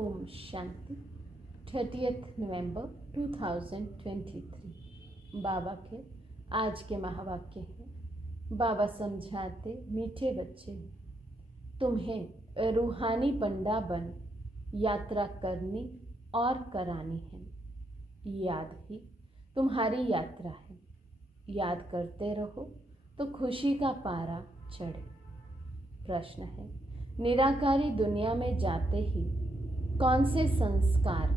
ओम शांति। 30 नवंबर 2023 बाबा के आज के महावाक्य हैं। बाबा समझाते, मीठे बच्चे, तुम्हें रूहानी पंडा बन यात्रा करनी और करानी है। याद ही तुम्हारी यात्रा है। याद करते रहो तो खुशी का पारा चढ़े। प्रश्न है, निराकारी दुनिया में जाते ही कौन से संस्कार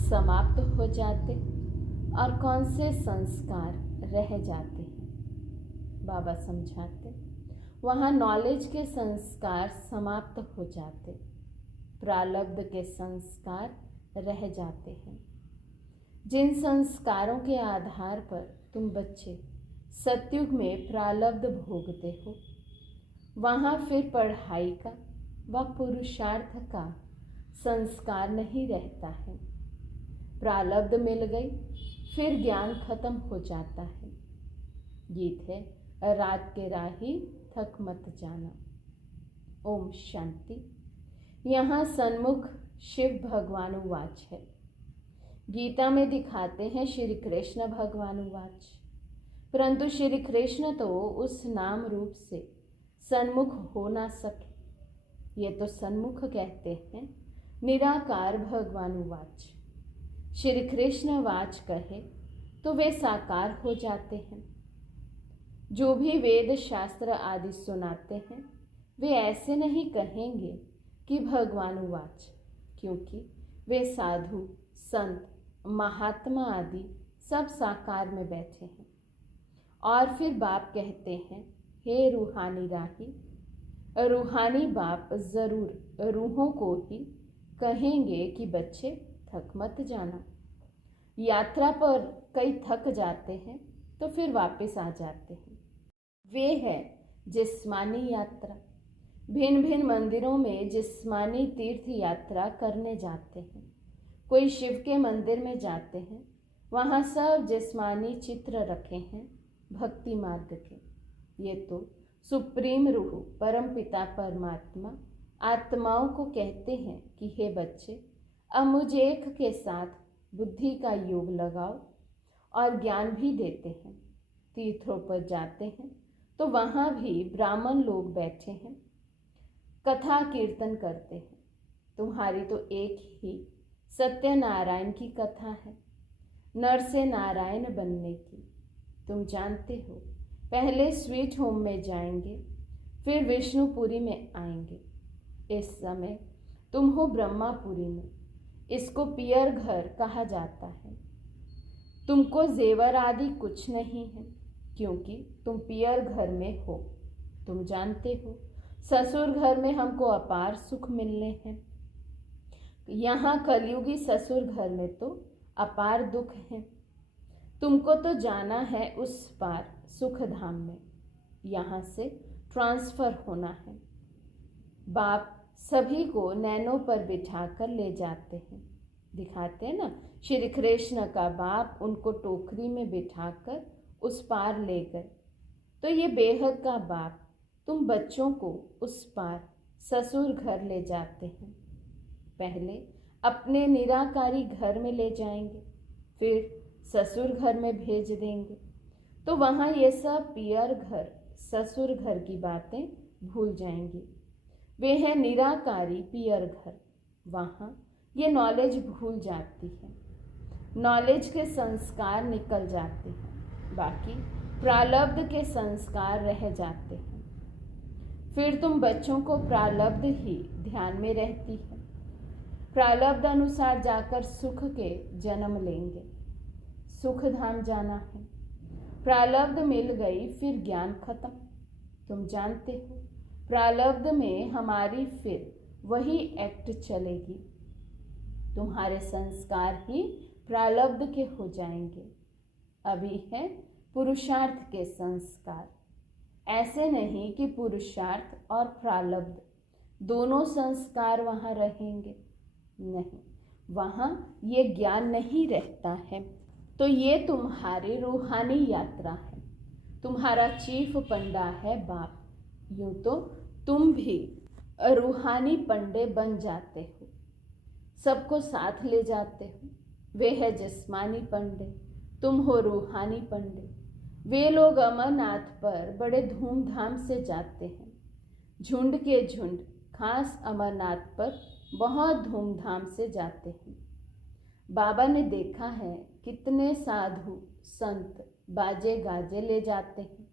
समाप्त हो जाते और कौन से संस्कार रह जाते हैं? बाबा समझाते, वहाँ नॉलेज के संस्कार समाप्त हो जाते, प्रारब्ध के संस्कार रह जाते हैं। जिन संस्कारों के आधार पर तुम बच्चे सतयुग में प्रारब्ध भोगते हो, वहाँ फिर पढ़ाई का व पुरुषार्थ का संस्कार नहीं रहता है। प्रारब्ध मिल गई, फिर ज्ञान खत्म हो जाता है। गीत है, रात के राही थक मत जाना। ओम शांति। यहाँ सन्मुख शिव भगवान वाच है। गीता में दिखाते हैं श्री कृष्ण भगवान वाच, परंतु श्री कृष्ण तो उस नाम रूप से सन्मुख हो ना सके। ये तो सन्मुख कहते हैं। निराकार भगवान वाच, श्री कृष्ण वाच कहे तो वे साकार हो जाते हैं। जो भी वेद शास्त्र आदि सुनाते हैं, वे ऐसे नहीं कहेंगे कि भगवान वाच, क्योंकि वे साधु संत महात्मा आदि सब साकार में बैठे हैं। और फिर बाप कहते हैं, हे रूहानी राही, रूहानी बाप जरूर रूहों को ही कहेंगे कि बच्चे थक मत जाना। यात्रा पर कई थक जाते हैं तो फिर वापस आ जाते हैं। वे है जिस्मानी यात्रा। भिन्न भिन्न मंदिरों में जिस्मानी तीर्थ यात्रा करने जाते हैं। कोई शिव के मंदिर में जाते हैं, वहाँ सब जिस्मानी चित्र रखे हैं भक्ति मार्ग के। ये तो सुप्रीम रूह परम पिता परमात्मा आत्माओं को कहते हैं कि हे बच्चे, अब मुझ एक के साथ बुद्धि का योग लगाओ, और ज्ञान भी देते हैं। तीर्थों पर जाते हैं तो वहाँ भी ब्राह्मण लोग बैठे हैं, कथा कीर्तन करते हैं। तुम्हारी तो एक ही सत्यनारायण की कथा है, नर से नारायण बनने की। तुम जानते हो, पहले स्वीट होम में जाएंगे, फिर विष्णुपुरी में आएंगे। इस समय तुम हो ब्रह्मापुरी में। इसको पियर घर कहा जाता है। तुमको जेवर आदि कुछ नहीं है, क्योंकि तुम पियर घर में हो। तुम जानते हो, ससुर घर में हमको अपार सुख मिलने हैं। यहाँ कलयुगी ससुर घर में तो अपार दुख है। तुमको तो जाना है उस पार सुख धाम में। यहाँ से ट्रांसफर होना है। बाप सभी को नैनों पर बिठाकर ले जाते हैं। दिखाते हैं ना, श्री कृष्ण का बाप उनको टोकरी में बिठाकर उस पार ले गए। तो ये बेहद का बाप तुम बच्चों को उस पार ससुर घर ले जाते हैं। पहले अपने निराकारी घर में ले जाएंगे, फिर ससुर घर में भेज देंगे। तो वहाँ ये सब पियर घर ससुर घर की बातें भूल जाएंगी। वे हैं निराकारी पियर घर। वहाँ ये नॉलेज भूल जाती है। नॉलेज के संस्कार निकल जाते हैं, बाकी प्रारब्ध के संस्कार रह जाते हैं। फिर तुम बच्चों को प्रारब्ध ही ध्यान में रहती है। प्रारब्ध अनुसार जाकर सुख के जन्म लेंगे। सुख धाम जाना है। प्रारब्ध मिल गई, फिर ज्ञान खत्म। तुम जानते हो, प्रारब्ध में हमारी फिर वही एक्ट चलेगी। तुम्हारे संस्कार ही प्रारब्ध के हो जाएंगे। अभी है पुरुषार्थ के संस्कार। ऐसे नहीं कि पुरुषार्थ और प्रारब्ध दोनों संस्कार वहाँ रहेंगे। नहीं, वहाँ ये ज्ञान नहीं रहता है। तो ये तुम्हारी रूहानी यात्रा है। तुम्हारा चीफ पंडा है बाप। यूँ तो तुम भी रूहानी पंडे बन जाते हो। सबको साथ ले जाते हो। वे है जिस्मानी पंडे, तुम हो रूहानी पंडे। वे लोग अमरनाथ पर बड़े धूमधाम से जाते हैं, झुंड के झुंड खास अमरनाथ पर बहुत धूमधाम से जाते हैं। बाबा ने देखा है कितने साधु संत बाजे गाजे ले जाते हैं,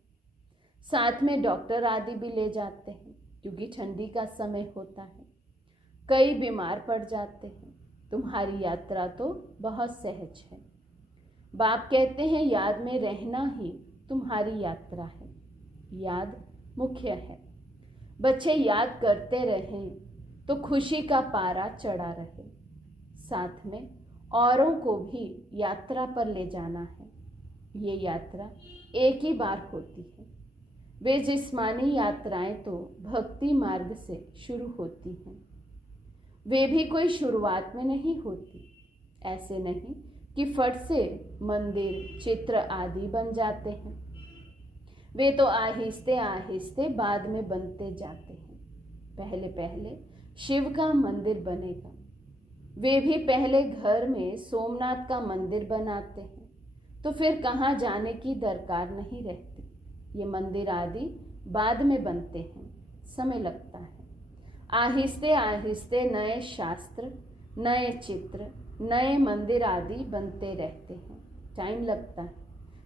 साथ में डॉक्टर आदि भी ले जाते हैं, क्योंकि ठंडी का समय होता है। कई बीमार पड़ जाते हैं। तुम्हारी यात्रा तो बहुत सहज है। बाप कहते हैं याद में रहना ही तुम्हारी यात्रा है। याद मुख्य है। बच्चे याद करते रहें तो खुशी का पारा चढ़ा रहे। साथ में औरों को भी यात्रा पर ले जाना है। ये यात्रा एक ही बार होती है। वे जिस्मानी यात्राएं तो भक्ति मार्ग से शुरू होती हैं। वे भी कोई शुरुआत में नहीं होती। ऐसे नहीं कि फट से मंदिर चित्र आदि बन जाते हैं। वे तो आहिस्ते आहिस्ते बाद में बनते जाते हैं। पहले पहले शिव का मंदिर बनेगा। वे भी पहले घर में सोमनाथ का मंदिर बनाते हैं, तो फिर कहाँ जाने की दरकार नहीं रहती। ये मंदिर आदि बाद में बनते हैं, समय लगता है। आहिस्ते आहिस्ते नए शास्त्र, नए चित्र, नए मंदिर आदि बनते रहते हैं। टाइम लगता है,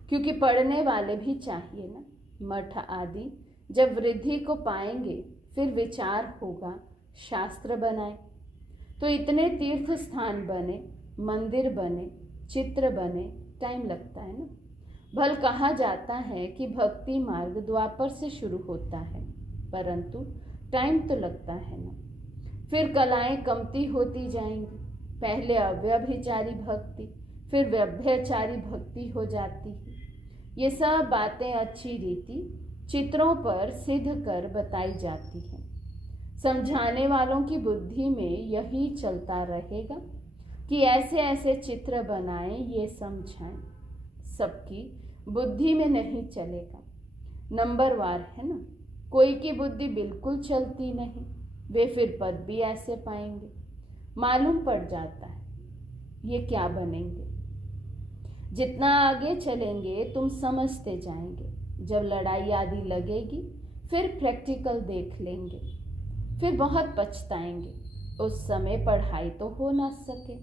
क्योंकि पढ़ने वाले भी चाहिए ना। मठ आदि जब वृद्धि को पाएंगे फिर विचार होगा शास्त्र बनाए। तो इतने तीर्थ स्थान बने, मंदिर बने, चित्र बने, टाइम लगता है ना। भल कहा जाता है कि भक्ति मार्ग द्वापर से शुरू होता है, परंतु टाइम तो लगता है ना। फिर कलाएं कमती होती जाएंगी। पहले अव्यभिचारी भक्ति, फिर व्यभ्यचारी भक्ति हो जाती है। ये सब बातें अच्छी रीति चित्रों पर सिद्ध कर बताई जाती हैं। समझाने वालों की बुद्धि में यही चलता रहेगा कि ऐसे ऐसे चित्र बनाएं, ये समझाएं। सबकी बुद्धि में नहीं चलेगा, नंबरवार है ना। कोई की बुद्धि बिल्कुल चलती नहीं, वे फिर पद भी ऐसे पाएंगे। मालूम पड़ जाता है ये क्या बनेंगे। जितना आगे चलेंगे तुम समझते जाएंगे। जब लड़ाई आदि लगेगी फिर प्रैक्टिकल देख लेंगे, फिर बहुत पछताएंगे। उस समय पढ़ाई तो हो ना सके।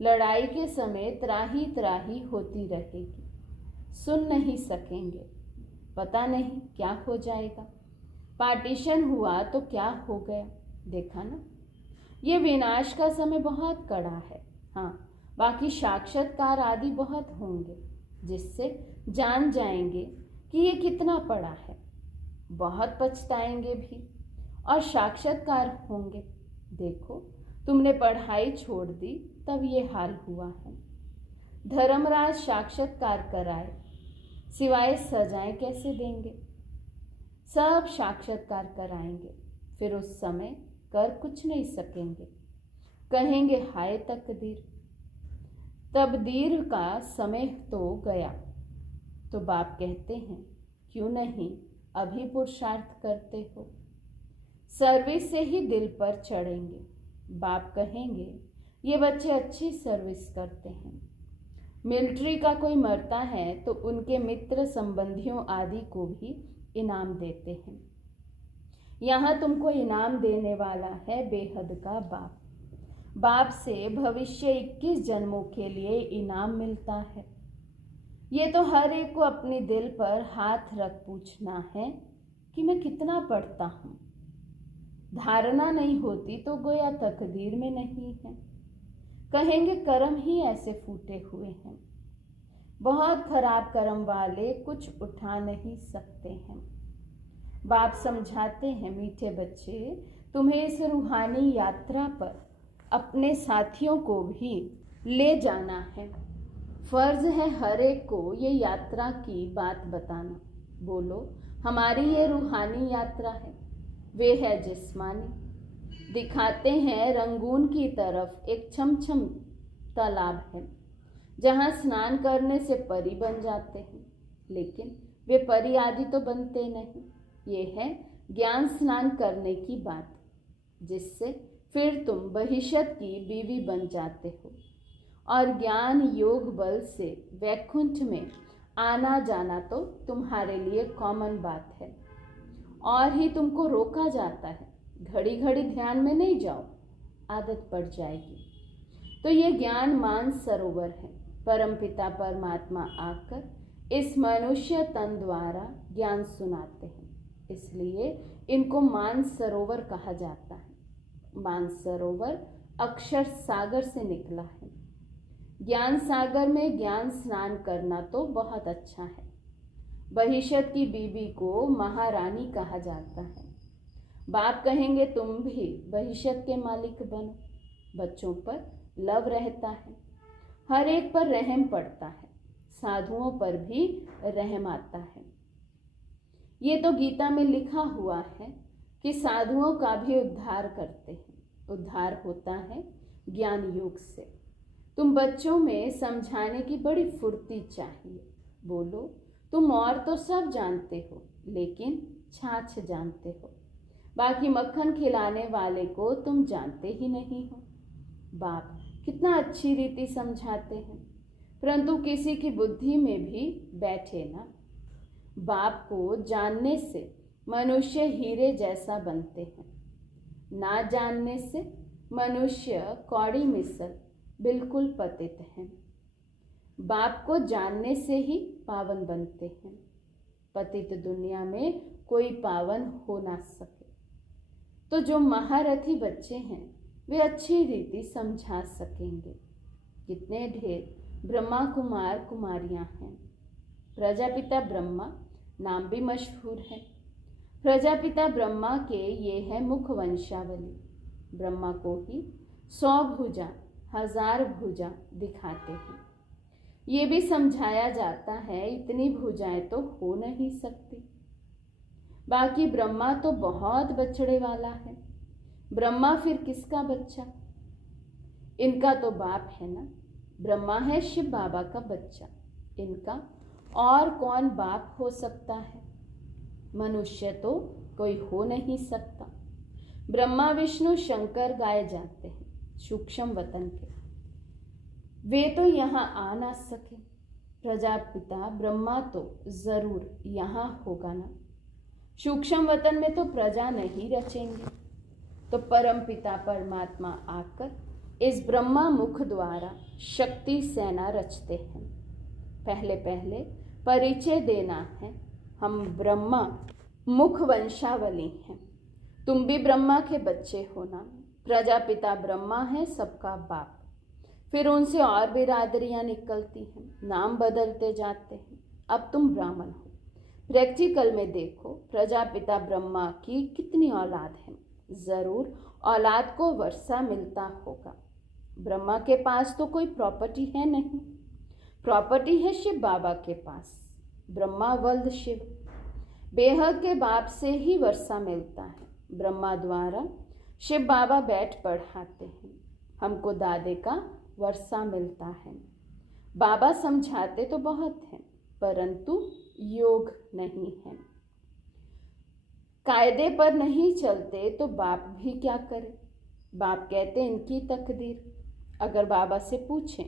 लड़ाई के समय त्राही त्राही होती रहेगी, सुन नहीं सकेंगे। पता नहीं क्या हो जाएगा। पार्टीशन हुआ तो क्या हो गया, देखा ना। ये विनाश का समय बहुत कड़ा है। हाँ, बाकी साक्षात्कार आदि बहुत होंगे, जिससे जान जाएंगे कि ये कितना पड़ा है। बहुत पछताएंगे भी, और साक्षात्कार होंगे। देखो, तुमने पढ़ाई छोड़ दी तब ये हाल हुआ है। धर्मराज साक्षात्कार कराए सिवाय सजाएं कैसे देंगे। सब साक्षात्कार कराएंगे, फिर उस समय कर कुछ नहीं सकेंगे। कहेंगे हाय तकदीर। तकदीर का समय तो गया। तो बाप कहते हैं क्यों नहीं अभी पुरुषार्थ करते हो। सर्विस से ही दिल पर चढ़ेंगे। बाप कहेंगे ये बच्चे अच्छी सर्विस करते हैं। मिलिट्री का कोई मरता है तो उनके मित्र संबंधियों आदि को भी इनाम देते हैं। यहाँ तुमको इनाम देने वाला है बेहद का बाप। बाप से भविष्य 21 जन्मों के लिए इनाम मिलता है। ये तो हर एक को अपने दिल पर हाथ रख पूछना है कि मैं कितना पढ़ता हूँ। धारणा नहीं होती तो गोया तकदीर में नहीं है। कहेंगे कर्म ही ऐसे फूटे हुए हैं। बहुत खराब कर्म वाले कुछ उठा नहीं सकते हैं। बाप समझाते हैं मीठे बच्चे, तुम्हें इस रूहानी यात्रा पर अपने साथियों को भी ले जाना है। फर्ज है हर एक को ये यात्रा की बात बताना। बोलो, हमारी ये रूहानी यात्रा है, वे है जिस्मानी। दिखाते हैं रंगून की तरफ एक छमछम तालाब है, जहाँ स्नान करने से परी बन जाते हैं। लेकिन वे परी आदि तो बनते नहीं। ये है ज्ञान स्नान करने की बात, जिससे फिर तुम भविष्यत की बीवी बन जाते हो और ज्ञान योग बल से वैकुंठ में आना जाना तो तुम्हारे लिए कॉमन बात है। और ही तुमको रोका जाता है, घड़ी घड़ी ध्यान में नहीं जाओ, आदत पड़ जाएगी। तो ये ज्ञान मान सरोवर है। परमपिता परमात्मा आकर इस मनुष्य तन द्वारा ज्ञान सुनाते हैं, इसलिए इनको मान सरोवर कहा जाता है। मान सरोवर अक्षर सागर से निकला है। ज्ञान सागर में ज्ञान स्नान करना तो बहुत अच्छा है। भविष्यत की बीवी को महारानी कहा जाता है। बाप कहेंगे तुम भी भविष्यत के मालिक बनो। बच्चों पर लव रहता है, हर एक पर रहम पड़ता है, साधुओं पर भी रहम आता है। ये तो गीता में लिखा हुआ है कि साधुओं का भी उद्धार करते हैं। उद्धार होता है ज्ञान योग से। तुम बच्चों में समझाने की बड़ी फुर्ती चाहिए। बोलो तुम और तो सब जानते हो, लेकिन छाछ जानते हो, बाकी मक्खन खिलाने वाले को तुम जानते ही नहीं हो। बाप कितना अच्छी रीति समझाते हैं, परंतु किसी की बुद्धि में भी बैठे ना। बाप को जानने से मनुष्य हीरे जैसा बनते हैं, ना जानने से मनुष्य कौड़ी मिसल बिल्कुल पतित हैं। बाप को जानने से ही पावन बनते हैं। पतित दुनिया में कोई पावन हो ना सके। तो जो महारथी बच्चे हैं वे अच्छी रीति समझा सकेंगे। कितने ढेर ब्रह्मा कुमार कुमारियां हैं। प्रजापिता ब्रह्मा नाम भी मशहूर है। प्रजापिता ब्रह्मा के ये है मुख वंशावली। ब्रह्मा को ही 100 भुजा 1000 भुजा दिखाते हैं। ये भी समझाया जाता है इतनी भुजाएं तो हो नहीं सकती। बाकी ब्रह्मा तो बहुत बछड़े वाला है। ब्रह्मा फिर किसका बच्चा? इनका तो बाप है ना। ब्रह्मा है शिव बाबा का बच्चा। इनका और कौन बाप हो सकता है? मनुष्य तो कोई हो नहीं सकता। ब्रह्मा विष्णु शंकर गाए जाते हैं सूक्ष्म वतन के। वे तो यहाँ आ ना सके। प्रजापिता ब्रह्मा तो जरूर यहाँ होगा ना। सूक्ष्म वतन में तो प्रजा नहीं रचेंगे। तो परम पिता परमात्मा आकर इस ब्रह्मा मुख द्वारा शक्ति सेना रचते हैं। पहले पहले परिचय देना है, हम ब्रह्मा मुख वंशावली हैं। तुम भी ब्रह्मा के बच्चे हो ना। प्रजापिता ब्रह्मा है सबका बाप। फिर उनसे और बिरादरियां निकलती हैं, नाम बदलते जाते हैं। अब तुम ब्राह्मण हो। प्रैक्टिकल में देखो प्रजापिता ब्रह्मा की कितनी औलाद है। जरूर औलाद को वर्षा मिलता होगा। ब्रह्मा के पास तो कोई प्रॉपर्टी है नहीं। प्रॉपर्टी है शिव बाबा के पास। ब्रह्मा वल्द शिव। बेहद के बाप से ही वर्षा मिलता है। ब्रह्मा द्वारा शिव बाबा बैठ पढ़ाते हैं। हमको दादे का वर्षा मिलता है। बाबा समझाते तो बहुत हैं, परंतु योग नहीं है। कायदे पर नहीं चलते तो बाप भी क्या करे। बाप कहते इनकी तकदीर। अगर बाबा से पूछें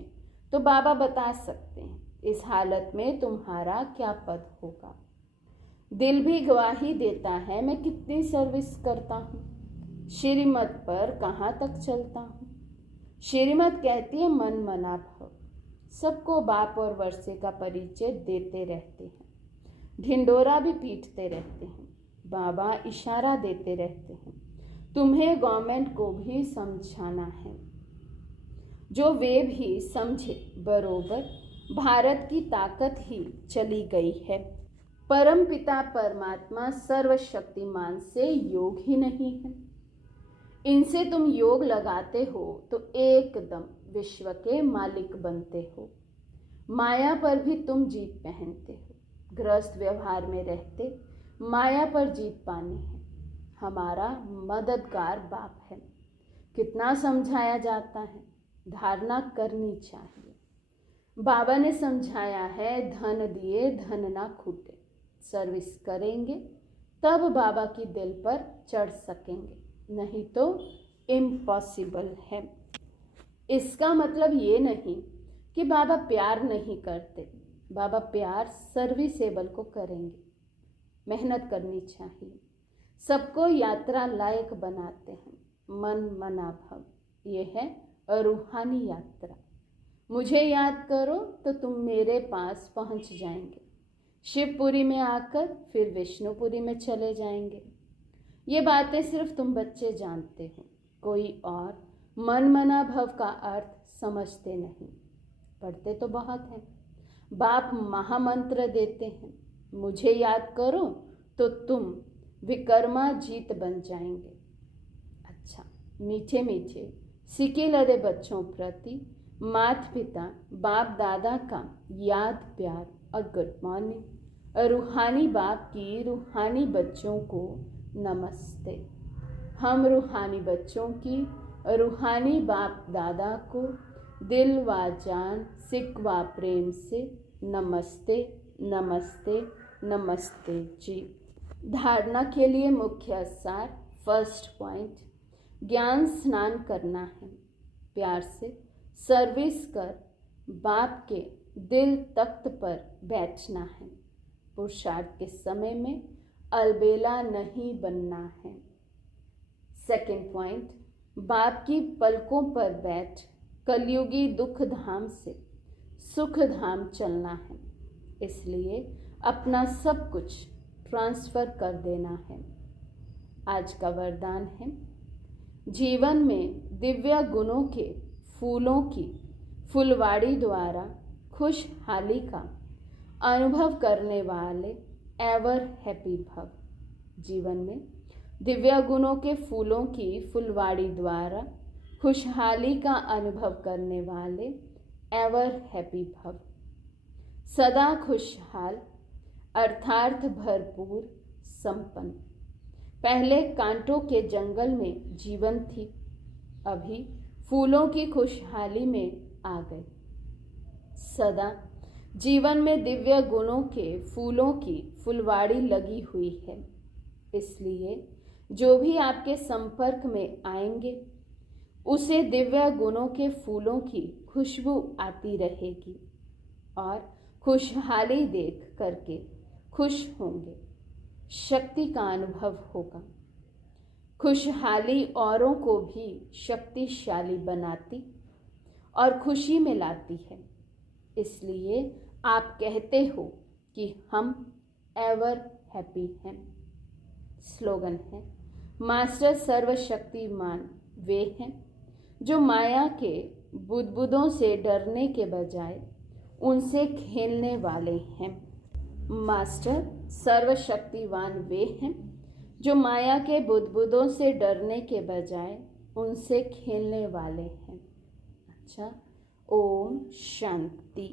तो बाबा बता सकते हैं इस हालत में तुम्हारा क्या पद होगा। दिल भी गवाही देता है मैं कितनी सर्विस करता हूँ, श्रीमत पर कहाँ तक चलता हूँ। श्रीमत कहती है मन मना भव। सबको बाप और वर्षे का परिचय देते रहते हैं, ढिंडोरा भी पीटते रहते हैं। बाबा इशारा देते रहते हैं तुम्हें गवर्नमेंट को भी समझाना है। जो वे भी समझे बरोबर भारत की ताकत ही चली गई है। परम पिता परमात्मा सर्वशक्तिमान से योग ही नहीं है। इनसे तुम योग लगाते हो तो एकदम विश्व के मालिक बनते हो। माया पर भी तुम जीत पहनते हो। गृहस्थ व्यवहार में रहते माया पर जीत पानी है। हमारा मददगार बाप है। कितना समझाया जाता है, धारणा करनी चाहिए। बाबा ने समझाया है धन दिए धन ना खूटे। सर्विस करेंगे तब बाबा की दिल पर चढ़ सकेंगे, नहीं तो इम्पॉसिबल है। इसका मतलब ये नहीं कि बाबा प्यार नहीं करते। बाबा प्यार सर्विसेबल को करेंगे। मेहनत करनी चाहिए। सबको यात्रा लायक बनाते हैं। मन मना भव, ये है रूहानी यात्रा। मुझे याद करो तो तुम मेरे पास पहुंच जाएंगे। शिवपुरी में आकर फिर विष्णुपुरी में चले जाएंगे। ये बातें सिर्फ तुम बच्चे जानते हो, कोई और मन मना भव का अर्थ समझते नहीं। पढ़ते तो बहुत हैं। बाप महामंत्र देते हैं, मुझे याद करो तो तुम विकर्मा जीत बन जाएंगे। अच्छा, मीठे मीठे सीखे लदे बच्चों प्रति माता पिता बाप दादा का याद प्यार और गुड मॉर्निंग। रूहानी बाप की रूहानी बच्चों को नमस्ते। हम रूहानी बच्चों की रूहानी बाप दादा को दिल व जान सिक व प्रेम से नमस्ते नमस्ते नमस्ते जी। धारणा के लिए मुख्य सार। फर्स्ट पॉइंट, ज्ञान स्नान करना है। प्यार से सर्विस कर बाप के दिल तख्त पर बैठना है। पुरुषार्थ के समय में अलबेला नहीं बनना है। सेकंड पॉइंट, बाप की पलकों पर बैठ कलयुगी दुख धाम से सुख धाम चलना है। इसलिए अपना सब कुछ ट्रांसफर कर देना है। आज का वरदान है, जीवन में दिव्य गुणों के फूलों की फुलवाड़ी द्वारा खुशहाली का अनुभव करने वाले एवर हैप्पी भव। जीवन में दिव्य गुणों के फूलों की फुलवाड़ी द्वारा खुशहाली का अनुभव करने वाले एवर हैप्पी भव। सदा खुशहाल अर्थात भरपूर संपन्न। पहले कांटों के जंगल में जीवन थी, अभी फूलों की खुशहाली में आ गए। सदा जीवन में दिव्य गुणों के फूलों की फुलवाड़ी लगी हुई है। इसलिए जो भी आपके संपर्क में आएंगे उसे दिव्य गुणों के फूलों की खुशबू आती रहेगी और खुशहाली देख करके खुश होंगे। शक्ति का अनुभव होगा। खुशहाली औरों को भी शक्तिशाली बनाती और खुशी में लाती है। इसलिए आप कहते हो कि हम एवर हैप्पी हैं। स्लोगन है, मास्टर सर्वशक्तिमान वे हैं जो माया के बुदबुदों से डरने के बजाय उनसे खेलने वाले हैं। मास्टर सर्वशक्तिवान वे हैं जो माया के बुदबुदों से डरने के बजाय उनसे खेलने वाले हैं। अच्छा, ओम शांति।